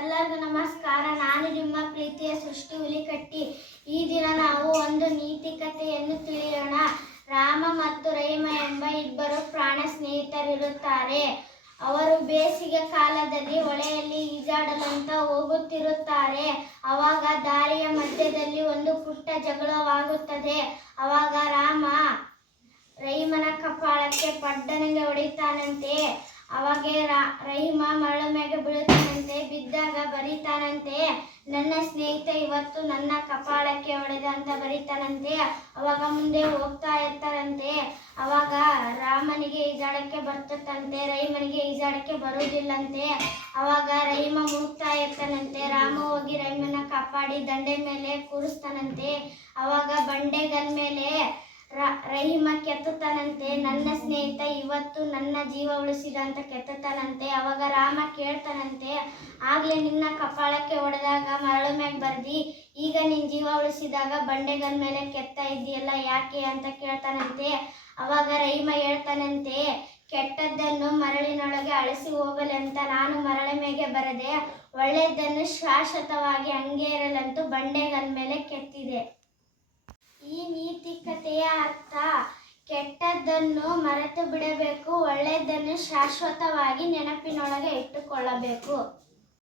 ಎಲ್ಲರಿಗೂ ನಮಸ್ಕಾರ. ನಾನು ನಿಮ್ಮ ಪ್ರೀತಿಯ ಸೃಷ್ಟಿ ಹುಲಿಕಟ್ಟಿ. ಈ ದಿನ ನಾವು ಒಂದು ನೀತಿ ಕಥೆಯನ್ನು ತಿಳಿಯೋಣ. ರಾಮ ಮತ್ತು ರೈಮ ಎಂಬ ಇಬ್ಬರು ಪ್ರಾಣ ಸ್ನೇಹಿತರಿರುತ್ತಾರೆ. ಅವರು ಬೇಸಿಗೆ ಕಾಲದಲ್ಲಿ ಹೊಳೆಯಲ್ಲಿ ಈಜಾಡಲಂತ ಹೋಗುತ್ತಿರುತ್ತಾರೆ. ಅವಾಗ ದಾರಿಯ ಮಧ್ಯದಲ್ಲಿ ಒಂದು ಪುಟ್ಟ ಜಗಳವಾಗುತ್ತದೆ. ಅವಾಗ ರಾಮ ರೈಮನ ಕಪಾಳಕ್ಕೆ ಪಡ್ಡನಿಗೆ ಹೊಡಿತಾನಂತೆ. ಅವಾಗೆ ರಹಿಮ ಮರಳ ಮೇಲೆ ಬೀಳುತ್ತಾನಂತೆ, ಬಿದ್ದಾಗ ಬರೀತಾನಂತೆ. ನನ್ನ ಸ್ನೇಹಿತ ಇವತ್ತು ನನ್ನ ಕಪಾಳಕ್ಕೆ ಹೊಡೆದ ಅಂತ ಬರೀತಾನಂತೆ. ಅವಾಗ ಮುಂದೆ ಹೋಗ್ತಾ ಇರ್ತಾರಂತೆ. ಅವಾಗ ರಾಮನಿಗೆ ಈಜಾಡಕ್ಕೆ ಬರ್ತತ್ತಂತೆ ರಹಿಮನಿಗೆ ಈಜಾಡಕ್ಕೆ ಬರುವುದಿಲ್ಲಂತೆ. ಅವಾಗ ರಹಿಮ ಮುಗ್ತಾ ಇರ್ತಾನಂತೆ. ರಾಮ ಹೋಗಿ ರಹಿಮನ ಕಾಪಾಡಿ ದಂಡೆ ಮೇಲೆ ಕೂರಿಸ್ತಾನಂತೆ. ಅವಾಗ ಬಂಡೆಗಲ್ ಮೇಲೆ ರಹಿಮ ಕೆತ್ತುತ್ತಾನಂತೆ, ನನ್ನ ಸ್ನೇಹಿತ ಇವತ್ತು ನನ್ನ ಜೀವ ಉಳಿಸಿದ ಅಂತ ಕೆತ್ತುತ್ತಾನಂತೆ, ಅವಾಗ ರಾಮ ಕೇಳ್ತಾನಂತೆ, ಆಗ್ಲೇ ನಿನ್ನ ಕಪಾಳಕ್ಕೆ ಹೊಡೆದಾಗ ಮರಳು ಮ್ಯಾಗ ಬರ್ದಿ, ಈಗ ನಿನ್ ಜೀವ ಉಳಿಸಿದಾಗ ಬಂಡೆಗನ್ ಮೇಲೆ ಕೆತ್ತ ಇದ್ದೀಯಲ್ಲ, ಯಾಕೆ ಅಂತ ಕೇಳ್ತಾನಂತೆ, ಅವಾಗ ರಹೀಮ ಹೇಳ್ತಾನಂತೆ, ಕೆಟ್ಟದ್ದನ್ನು ಮರಳಿನೊಳಗೆ ಅಳಿಸಿ ಹೋಗಲಿ ಅಂತ ನಾನು ಮರಳ ಮೇಲೆ ಬರದೆ ಒಳ್ಳೆಯದನ್ನು ಶಾಶ್ವತವಾಗಿ ಹಂಗೆ ಇರಲಂತೂ ಬಂಡೆಗನ್ ಮೇಲೆ ನೀತಿ ಅರ್ಥ. ಕೆಟ್ಟದ್ದನ್ನು ಮರೆತು ಬಿಡಬೇಕು ಒಳ್ಳೆಯದನ್ನು ಶಾಶ್ವತವಾಗಿ ನೆನಪಿನೊಳಗೆ ಇಟ್ಟುಕೊಳ್ಳಬೇಕು.